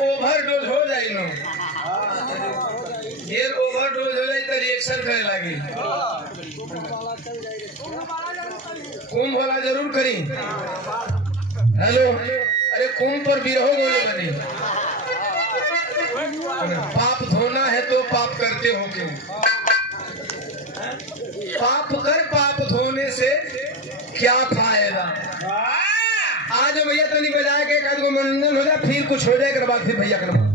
ओवरडोज हो जाए नो ये ओवरडोज हो जाए तो रिएक्शन करे लगी कुंभ वाला जरूर करी। हेलो अरे कुंभ पर भी रहो बोले बने पाप धोना है तो पाप करते हो क्यों? पाप कर पाप धोने से क्या फायदा? आज भैया तो नहीं बजाए के एक मनोरंजन हो जाए फिर कुछ हो जाए बाद फिर भैया करवा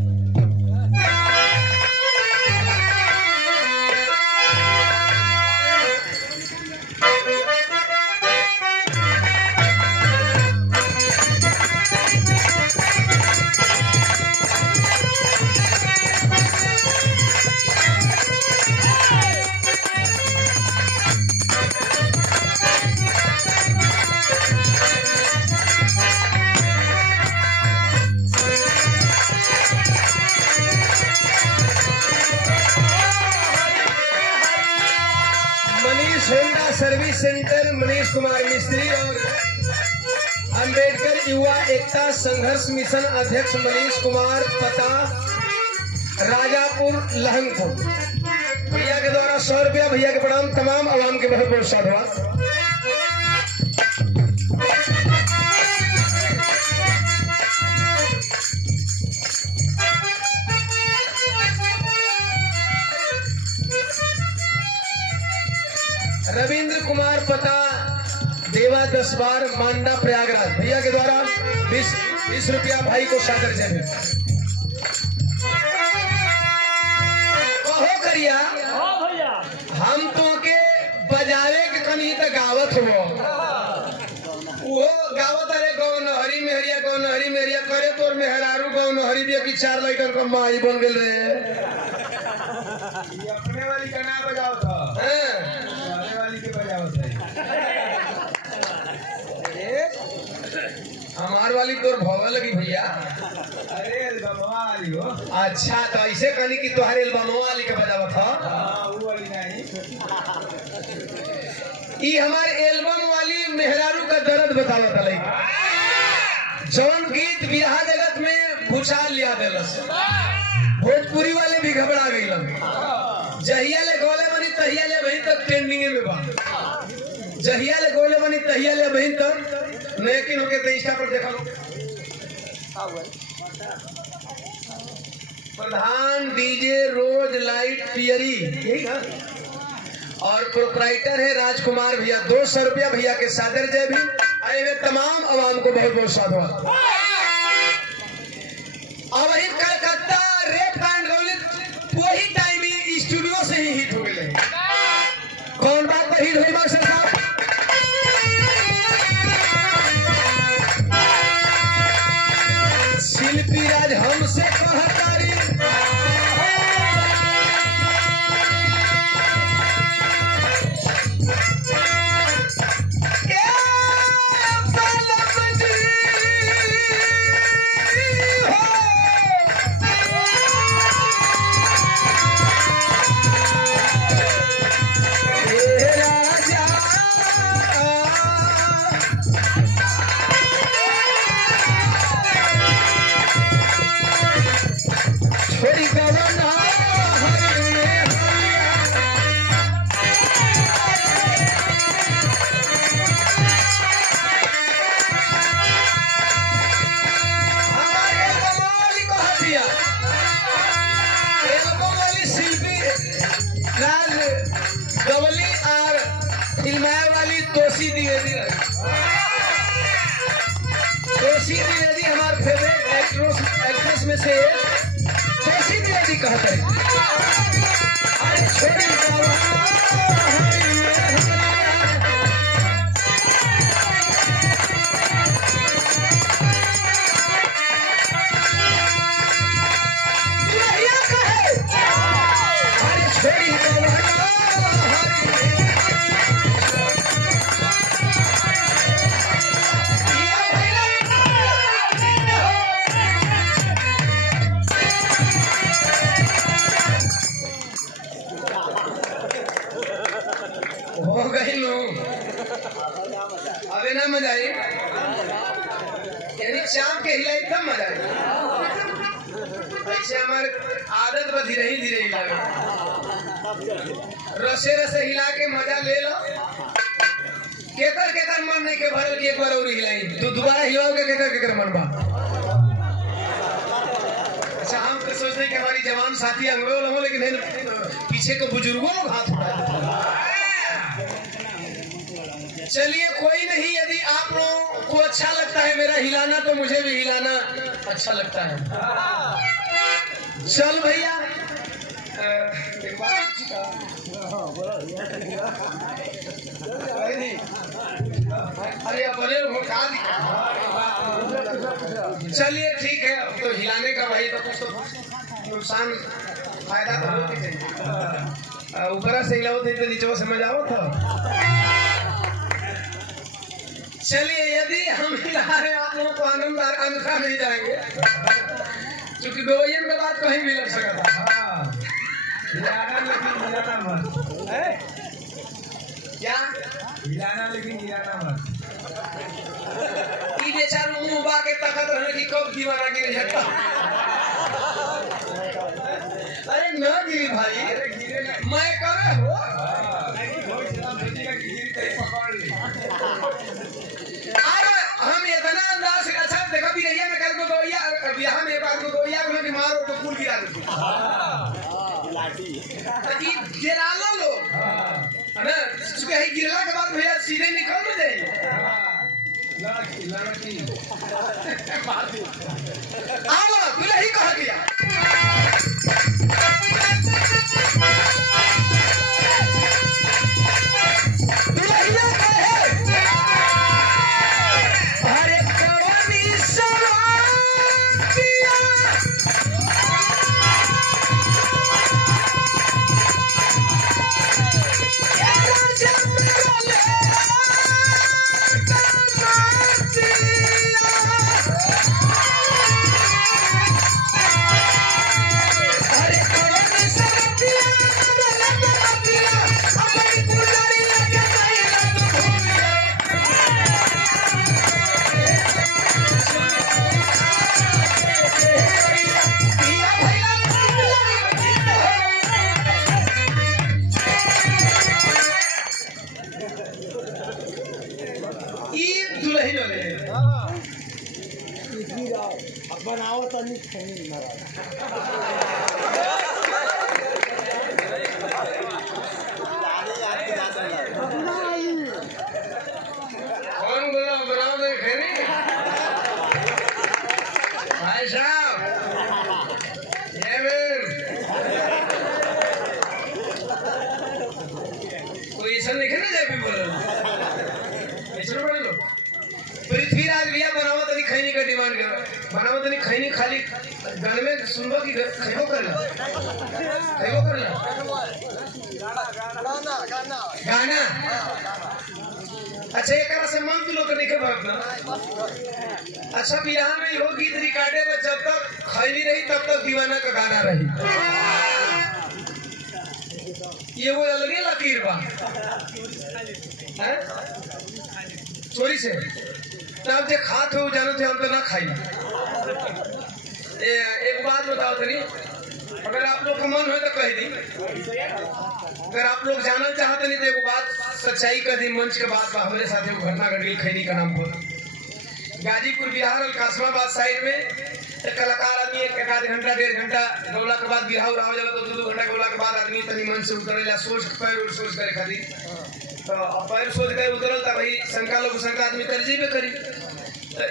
सर्विस सेंटर मनीष कुमार मिस्त्री और अंबेडकर युवा एकता संघर्ष मिशन अध्यक्ष मनीष कुमार पता राजापुर लहंगपुर भैया के द्वारा 100 रुपया भैया के प्रणाम। तमाम आवाम के बहुत बहुत साधुवाद। रविंद्र कुमार पता देवा 10 बार मांडा प्रयागराज भैया के द्वारा 20 रुपया भाई को सादर जय। कहो करिया हम तो के बजावे के कहीं तक गावत हो वो गावत अरे कौन हरी मेहरिया कौन हरी मेहरिया करे तोर मेहरारू कौन हरी बिया की 4 लड़कन का माई बन गए रहे अपने वाली का ना बजाओ था हमार वाली तो भोगा लगी भैया। अरे एल्बम वाली हो। अच्छा तो ऐसे कहनी कि तुम्हारे एल्बम वाली का बजावा था वो वाली नहीं ये हमारे एल्बम वाली मेहरारू का दर्द बतावा था लई जौन गीत बिहार जगत में भूचाल लिया देलस भोजपुरी वाले भी घबरा गई जहिया ले गोले बनी तहिया ले वहीं तक ट्रेंडिंग में बा जहिया ले गोले बनी तहिया ले वहीं तक लेकिन होके तो इंस्टा पर देखा लो प्रधान डीजे रोज लाइट पियरी और प्रोप्राइटर है राजकुमार भैया 200 रुपया भैया के सादर जय भी आए हुए तमाम आवाम को बहुत बहुत साधुवाद। और वही कलकत्ता रेप कांड वही टाइम ही स्टूडियो से ही हिट हो गए। कौन बात पर हिट हुई मास्टर साहब? शिल्पी राज हमसे कहतारी हमारे फेवरेट एक्ट्रेस में से तोसी द्विवेदी कहते हैं अरे छोड़ी ऐसे हमारे आदत बा धीरे धीरे हिलावे, रसे रसे हिला के मजा ले लो। केकर केकर मन नहीं के भरल कि एक बार और हिलाई तो दोबारा हिलाओगे, केकर केकर मन बा। अच्छा हम तो सोचते हैं कि हमारी जवान साथी अंग्रेज लोग, लेकिन पीछे को बुजुर्गों लोग हाथ उठाए। चलिए कोई नहीं, यदि आप लोगों को अच्छा लगता है मेरा हिलाना तो मुझे भी हिलाना अच्छा लगता है। चल भैया अरे अपने चलिए ठीक है, तो हिलाने का भाई तो कुछ तो नुकसान फायदा तो होती चाहिए। ऊपर से हिलाओ तो नीचे से मजा आओ था। चलिए यदि हम हिला रहे आप लोगों को आनंद अंधकार नहीं जाएंगे, क्योंकि गोवैयन के बाद कहीं भी लग सकता था। हिलाना लेकिन हिलाना मत, क्या हिलाना लेकिन हिलाना मत। बेचारू मुंह बा के तकत रहने की कब दीवाना गिर जाता। अरे न गिरी भाई, मैं करे हो हम इतना अंदाज से अच्छा देखा भी रही है। मैं कल को गोइया बिहार में बात को गोइया को बीमार हो तो फूल गिरा देते ताकि गिरा लो लोग है ना। चुके ही गिरला के बाद भैया सीधे निकल न जाइए। लड़की आओ तुझे ही कहा गया बनाओ तो नहीं कौन बोला बनाओ तो खेली भाई साहब कोई ऐसा लिखे ना जाए बोलो ऐसा बोले लो। पृथ्वीराज भैया बनाओ तो खैनी का डिमांड कर बनाओ तो खैनी खाली गाने में सुनबो की खैबो करला गाना। अच्छा एक से मन तो लोग नहीं भाग ना। अच्छा बिहार में यो गीत रिकॉर्डे में जब तक खैनी रही तब तक दीवाना का गाना रही। ये वो अलगे लकीर बा चोरी से तब जे खात हो जानो थे हम तो ना खाई। एक बात बताओ तनी, अगर आप लोग का मन हो तो कह दी, अगर आप लोग जानना चाहते नहीं तो एक बात सच्चाई कर दी। मंच के बाद हमारे साथ एक घटना घटी खैनी का नाम पर गाजीपुर बिहार और कासमाबाद साइड में एक कलाकार आदमी एक आध घंटा 1.5 घंटा गौला के बाद बिहार रहा जाला तो 2 घंटा गौला के बाद आदमी तनी मन से उतरेला सोच पैर सोच करे खातिर तो पैर सोच कर उतरल था भाई शंका लोग शंका आदमी कर जीबे करी। तो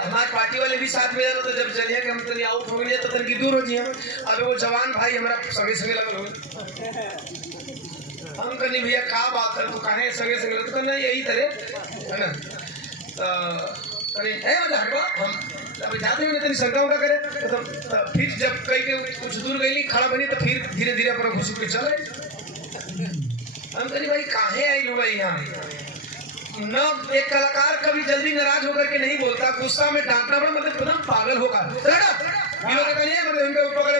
हमारे पार्टी वाले भी साथ में तो जब चलिए कि हम तनी आउट हो गए तो तनकी दूर हो जी। अब वो जवान भाई हमारा सगे सगे लगल हो हम कहनी भैया का बात है तू काहे सगे सगे तो कहना यही तरह है ना। तो है हम अब जाते हुए तनी शंका उनका करे तो फिर जब कई के कुछ दूर गई खड़ा बनी तो फिर धीरे धीरे अपना घुस के चले। हम कहनी भाई काहे आई लोग यहाँ न। एक कलाकार कभी जल्दी नाराज होकर के नहीं बोलता, गुस्सा में डांटना पड़ा मतलब एकदम पागल होगा उनके ऊपर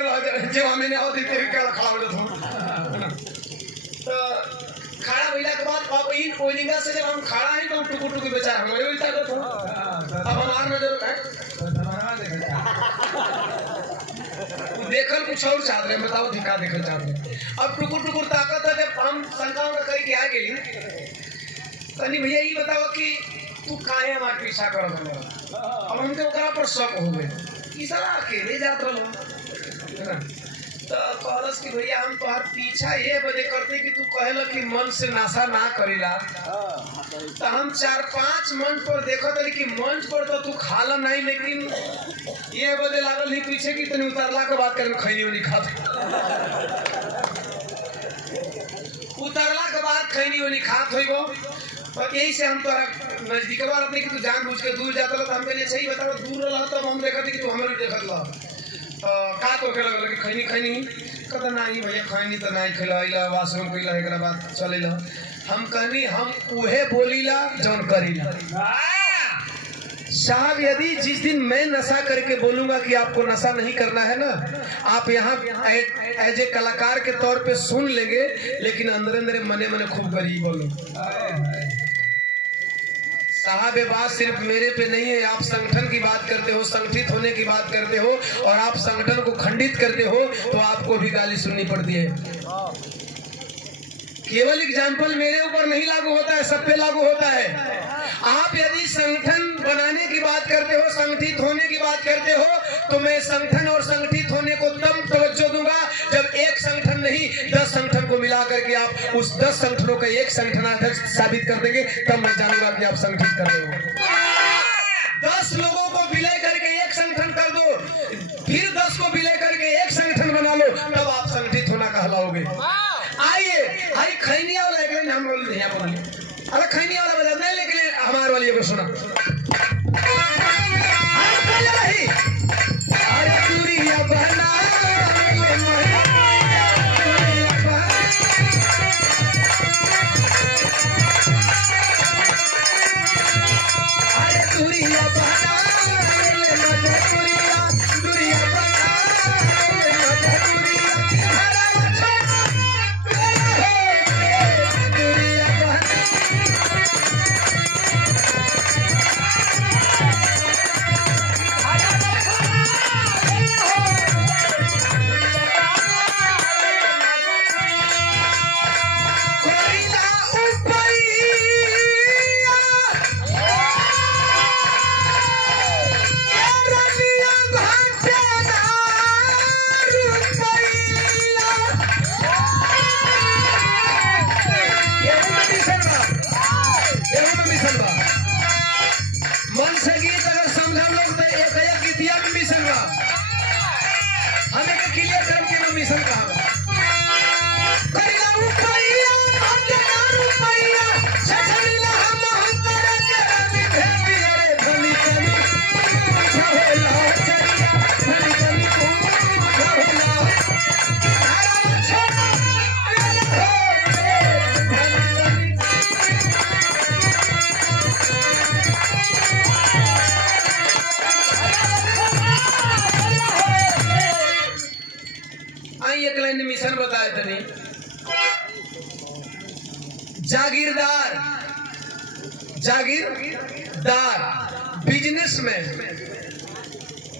जब हमें खड़ा तो खड़ा भैया के बाद कोयलिंगा से जब हम खड़ा है तो टुकु टुकु बेचारा हमारे उल्टा तो अब हमार नजर देखल कुछ और चाहते हैं, बताओ धिका देखल चाहते हैं। अब टुकुर टुकुर ताकत है, जब हम शंका करी के आ गई तनी भैया ये बताओ कि तू काहे हमार पीछा कर रहा। अब हमके ओकरा पर शक हो गए कि साला अकेले जात रहो। तो कहलस कि भैया हम तोहार पीछा ये बदे करते कि तू कहल कि मन से नशा ना करेला। तो हम 4-5 मंच पर देखो तरी कि मंच पर तो तू खाला नहीं, लेकिन ये बदे लागल ही पीछे की तनी उतारला के बात करे खैनी नहीं खात। उतारला के बाद खैनी नहीं खात होइबो। और यही से हम तोरा नजदीक बात नहीं कि तू जानबूझ के दूर जाता रहा। तो हम कहले सही बताओ दूर रहा तो हम देखते कि तू हमारे देखत ला का तो के लगल कि खैनी खैनी कहता नहीं भैया खैनी तो नहीं खिलाइला, वाशरूम कइला, एकरा बाद चलेला। हम कहनी हम उहे बोलीला जौन करीला। साहब यदि जिस दिन मैं नशा करके बोलूंगा कि आपको नशा नहीं करना है ना, आप यहाँ एज ए कलाकार के तौर पे सुन लेंगे, लेकिन अंदर अंदर मने मने खूब गरीब बोलो। साहब ये बात सिर्फ मेरे पे नहीं है, आप संगठन की बात करते हो, संगठित होने की बात करते हो और आप संगठन को खंडित करते हो तो आपको भी गाली सुननी पड़ती है। केवल एग्जाम्पल मेरे ऊपर नहीं लागू होता है, सब पे लागू होता है। आप यदि संगठन बनाने की बात करते हो, संगठित होने की बात करते हो, तो मैं संगठन और संगठित होने को तब तवज्जो दूंगा जब एक संगठन नहीं 10 संगठन को मिला करके आप उस 10 संगठनों का एक संगठनाध्यक्ष साबित कर देंगे, तब मैं जानूंगा कि आप संगठित कर रहे हो। 10 लोगों को विलय करके एक संगठन कर दो, फिर 10 को विलय करके एक संगठन बना लो, तब आप संगठित होना कहलाओगे। आइए भाई खैनिया वाला एक हम बोल दिया बोलिए, अरे खैनिया वाला बजा नहीं, लेकिन हमारे वाली को सुना अरे दूरिया बना मन से गीत अगर समझा लोग तो एक गीतिया में मिशन बा, हमें के क्लियर करम के मिशन कहा मिशन बताए तनी। जागीरदार बिजनेसमैन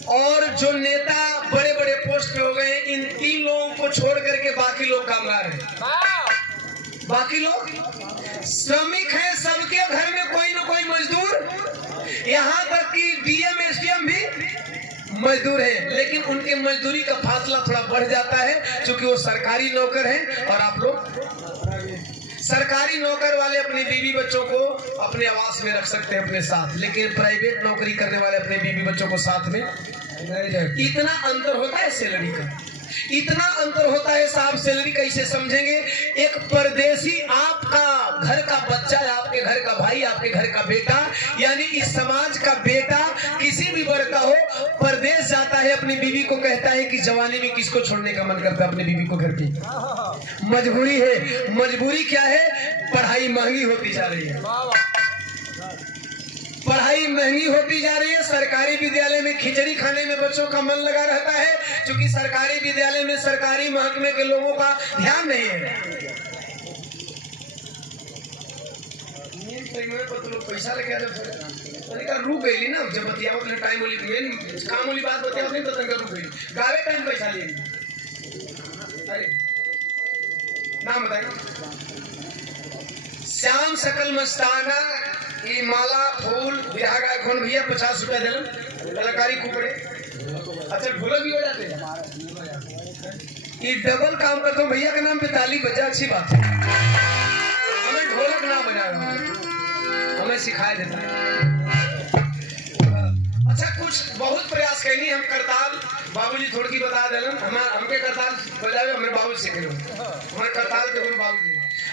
और जो नेता बड़े बड़े पोस्ट पे हो गए, इन 3 लोगों को छोड़ करके बाकी लोग कामगार हैं। बाकी लोग श्रमिक हैं, सबके घर में कोई न कोई मजदूर, यहाँ तक कि डीएम एसडीएम भी मजदूर है, लेकिन उनके मजदूरी का फासला थोड़ा बढ़ जाता है क्योंकि वो सरकारी नौकर हैं और आप लोग सरकारी नौकर वाले अपनी बीवी बच्चों को अपने आवास में रख सकते हैं अपने साथ, लेकिन प्राइवेट नौकरी करने वाले अपने बीवी बच्चों को साथ में नहीं। इतना अंतर होता है सैलरी का, इतना अंतर होता है साहब। सैलरी कैसे समझेंगे? एक परदेसी आपका घर का बच्चा, आपके घर का भाई, आपके घर का बेटा, यानी इस समाज का बेटा किसी भी वर्ग का हो, परदेश जाता है, अपनी बीवी को कहता है कि जवानी में किसको छोड़ने का मन करता है? अपनी बीवी को घर पे। मजबूरी है। मजबूरी क्या है? पढ़ाई महंगी होती जा रही है, पढ़ाई महंगी होती जा रही है। सरकारी विद्यालय में खिचड़ी खाने में बच्चों का मन लगा रहता है क्योंकि सरकारी विद्यालय में सरकारी महकमे के लोगों का ध्यान नहीं है। टाइम में तो लोग पैसा लेके आ जाते तनी का रुक गई ना जब बतिया मतलब टाइम वाली मेन काम वाली बात बतिया नहीं तो तनका रुक गई गावे टाइम पैसा लिए अरे नाम बताइए श्याम सकल मस्ताना ई माला फूल बिहार का कौन भैया 50 रुपया दिलन कलाकारी कुपड़े अच्छा ढोलक भी हो जाते हैं ये डबल काम करता हूँ भैया के नाम पे ताली बजा अच्छी बात है हमें ढोलक ना बजा हमें सिखाया देता है अच्छा कुछ बहुत प्रयास कैली हम करताल बाबूजी थोड़ी की बता देलन हमके करताल बजावे हमें बाबू सीख लो हमारे करताल के गुरु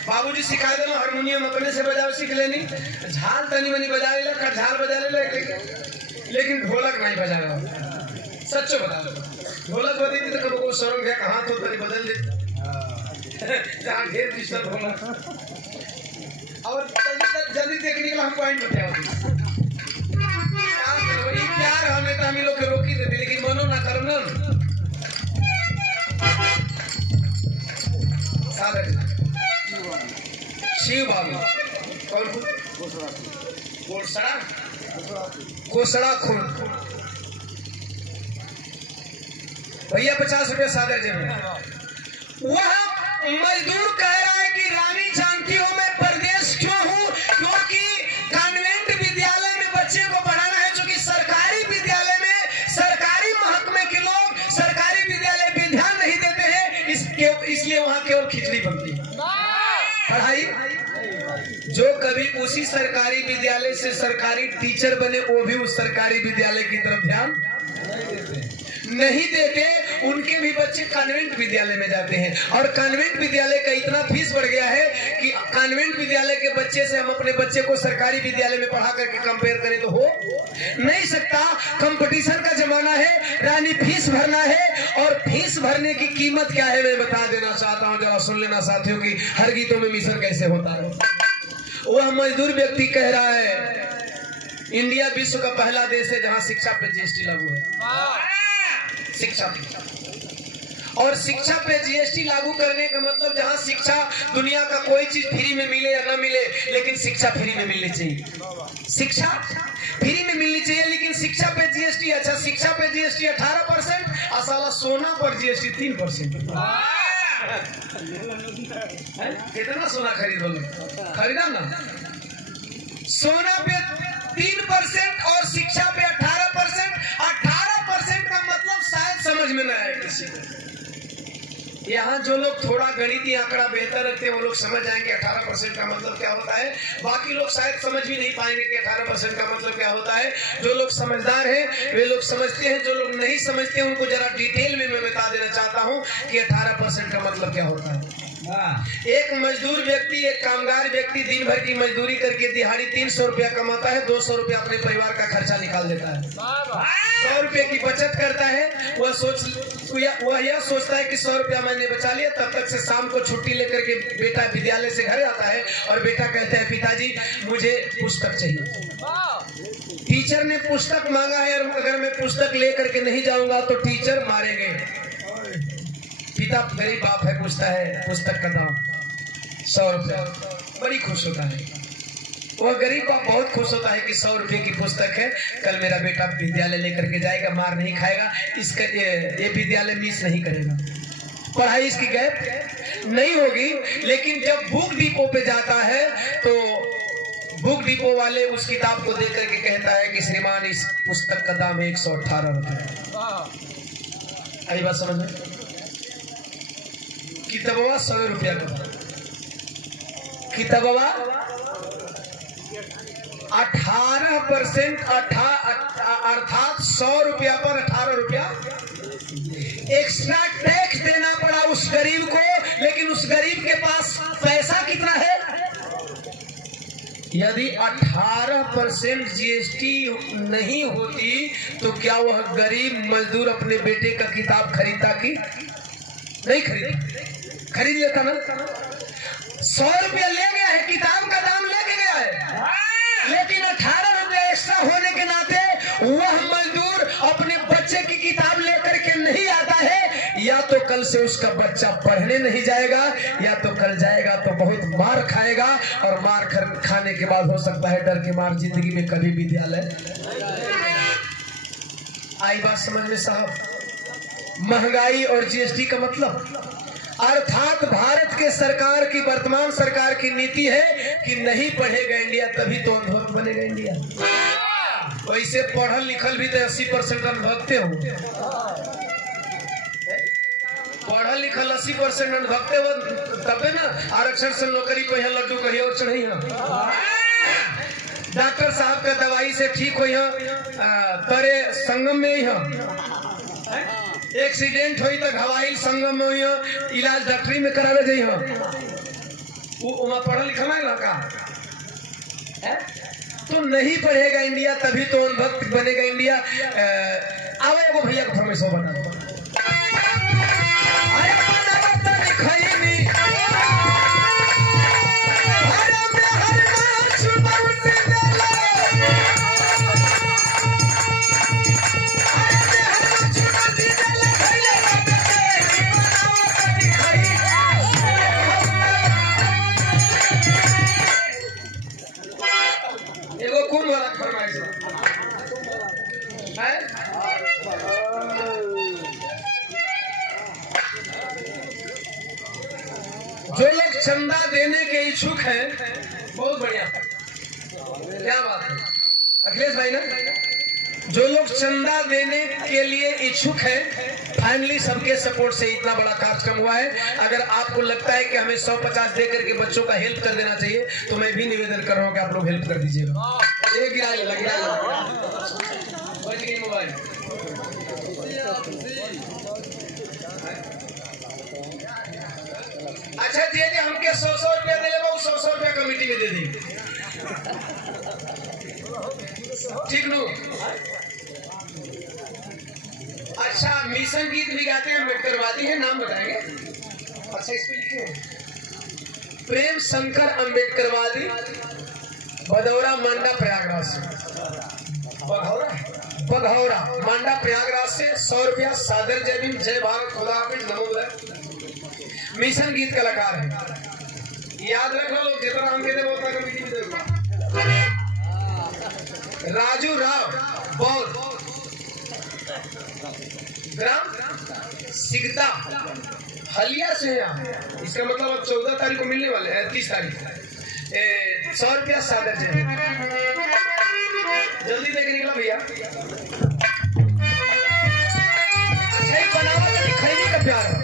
बाबूजी सिखा देना हारमोनियम अपने से बजावे सीख लेनी झाल तनी मनी बजावे ला झाल बजा ले लेकिन ढोलक नहीं बजावे सच्चो बता दो ढोलक बजी थी तो कब को सरंग है कहाँ तो तरी बदल दे जहाँ ढेर डिस्टर्ब होना और जल्दी देखने के हम पॉइंट बताओ प्यार हमें तो हम लोग के रोकी देते लेकिन मनो ना करो ना सादर शिव बाबू कौन कोसड़ा खून भैया 50 रुपये सादर जमीन वह मजदूर कह रहा है कि रानी जानती हो मैं परदेश क्यों हूँ क्योंकि कॉन्वेंट विद्यालय में बच्चे को पढ़ाना है जो कि सरकारी विद्यालय में सरकारी महकमे के लोग सरकारी विद्यालय पे ध्यान नहीं देते हैं इसलिए वहाँ केवल खिचड़ी बनती है पढ़ाई जो कभी उसी सरकारी विद्यालय से सरकारी टीचर बने वो भी उस सरकारी विद्यालय की तरफ ध्यान नहीं देते उनके भी बच्चे कॉन्वेंट विद्यालय में जाते हैं और कॉन्वेंट विद्यालय का इतना फीस बढ़ गया है कि कॉन्वेंट विद्यालय के बच्चे से हम अपने बच्चे को सरकारी विद्यालय में पढ़ा करके कंपेयर करें तो हो नहीं सकता कंपटीशन का जमाना है रानी फीस भरना है और फीस भरने की कीमत क्या है मैं बता देना चाहता हूँ जरा सुन लेना साथियों की हर गीतों में मिशन कैसे होता है वह मजदूर व्यक्ति कह रहा है इंडिया विश्व का पहला देश है जहाँ शिक्षा पे जीएसटी लागू है शिक्षा और शिक्षा पे जीएसटी लागू करने का मतलब जहाँ शिक्षा दुनिया का कोई चीज फ्री में मिले या ना मिले लेकिन शिक्षा फ्री में मिलनी चाहिए शिक्षा फ्री में मिलनी चाहिए लेकिन शिक्षा पे जीएसटी अच्छा शिक्षा पे जीएसटी 18% और साला सोना पर जीएसटी 3% कितना सोना खरीद बोलो खरीदा ना सोना पे 3% और शिक्षा पे 18% 18% का मतलब शायद समझ में ना आए किसी को यहाँ जो लोग थोड़ा गणितीय आंकड़ा बेहतर रखते हैं वो लोग समझ जाएंगे 18% का मतलब क्या होता है बाकी लोग शायद समझ भी नहीं पाएंगे कि 18% का मतलब क्या होता है जो लोग समझदार हैं वे लोग समझते हैं जो लोग नहीं समझते हैं उनको जरा डिटेल में मैं बता देना चाहता हूँ कि 18% का मतलब क्या होता है एक मजदूर व्यक्ति एक कामगार व्यक्ति दिन भर की मजदूरी करके दिहाड़ी 300 रुपया कमाता है 200 रुपया अपने परिवार का खर्चा निकाल देता है 100 रुपये की बचत करता है वह यह सोचता है कि 100 रुपया मैंने बचा लिया तब तक से शाम को छुट्टी लेकर के बेटा विद्यालय से घर आता है और बेटा कहता है पिताजी मुझे पुस्तक चाहिए टीचर ने पुस्तक मांगा है और अगर मैं पुस्तक लेकर के नहीं जाऊंगा तो टीचर मारेंगे पिता गरीब बाप है पूछता है पुस्तक का दाम 100 रुपया बड़ी खुश होता है वह गरीब बाप बहुत खुश होता है कि 100 रुपये की पुस्तक है कल मेरा बेटा विद्यालय लेकर के जाएगा मार नहीं खाएगा इसका ये विद्यालय मिस नहीं करेगा पढ़ाई इसकी गैप नहीं होगी लेकिन जब बुक डिपो पे जाता है तो बुक डिपो वाले उस किताब को देख करके कहता है कि श्रीमान इस पुस्तक का दाम 118 रुपये आई बात समझ में किताबवा 100 रुपया का किताबवा 18% अर्थात 100 रुपया पर 18 रुपया एक्स्ट्रा टैक्स देना पड़ा उस गरीब को लेकिन उस गरीब के पास पैसा कितना है यदि 18% जीएसटी नहीं होती तो क्या वह गरीब मजदूर अपने बेटे का किताब खरीदता की नहीं खरीद लेता ना 100 रुपया ले गया है किताब का दाम लेके गया है लेकिन 18 रुपया एक्स्ट्रा होने के नाते वह मजदूर अपने बच्चे की किताब लेकर के नहीं आता है या तो कल से उसका बच्चा पढ़ने नहीं जाएगा, या तो कल जाएगा तो बहुत मार खाएगा, और मार खाने के बाद हो सकता है डर के मार जिंदगी में कभी विद्यालय आई। बात समझ में साहब? महंगाई और जीएसटी का मतलब अर्थात भारत के सरकार की, वर्तमान सरकार की नीति है कि नहीं पढ़ेगा इंडिया तभी तो अंधोर बनेगा इंडिया। वैसे पढ़ल लिखल भी तो 80% अनभक्ते हो, पढ़ल लिखल 80% अनभक्ते हो, तबे ना आरक्षण से नौकरी पे है, लड्डू कहिए और चढ़ी है। डॉक्टर साहब का दवाई से ठीक हो, तरे संगम में ही एक्सीडेंट हुई तो हवाई संगम में हुई, इलाज डॉक्टरी में करावे जाइ पढ़ा लिखा नहीं लड़का तो नहीं पढ़ेगा इंडिया तभी तो अनभक्त बनेगा इंडिया। आवे एगो भैया को फरमाइश बता दो। जो लोग चंदा देने के इच्छुक हैं, बहुत बढ़िया, क्या बात है अखिलेश भाई ना, जो लोग चंदा देने के लिए इच्छुक हैं, फाइनली सबके सपोर्ट से इतना बड़ा कार्यक्रम हुआ है। अगर आपको लगता है कि हमें 150 दे करके बच्चों का हेल्प कर देना चाहिए, तो मैं भी निवेदन कर रहा हूँ कि आप लोग हेल्प कर दीजिएगा। एक मोबाइल अच्छा दिए कि हमके 100 रुपया दे ले, 100 रुपया कमेटी में दे देंगे, ठीक नो? अच्छा, मिशन गीत भी गाते हैं, अम्बेडकरवादी है, नाम बताएंगे? अच्छा इसको लिखे प्रेम शंकर अम्बेडकरवादी, बधौरा मांडा प्रयागराज से, बघौरा मांडा प्रयागराज से 100 रुपया। सादर जय भीम, जय भारत, खुदा हाफिज, नमो बुद्धाय। मिशन गीत कलाकार है, याद रख लो, जितना हम कहते हैं उतना कमेटी में देगा। राजू राव बौद्ध, ग्राम सिगदा, हलिया से है। इसका मतलब अब 14 तारीख को मिलने वाले हैं, 30 तारीख 100 रुपया सादर जय। जल्दी देके निकला भैया। अच्छा, बनावा खरीदी का प्यार है।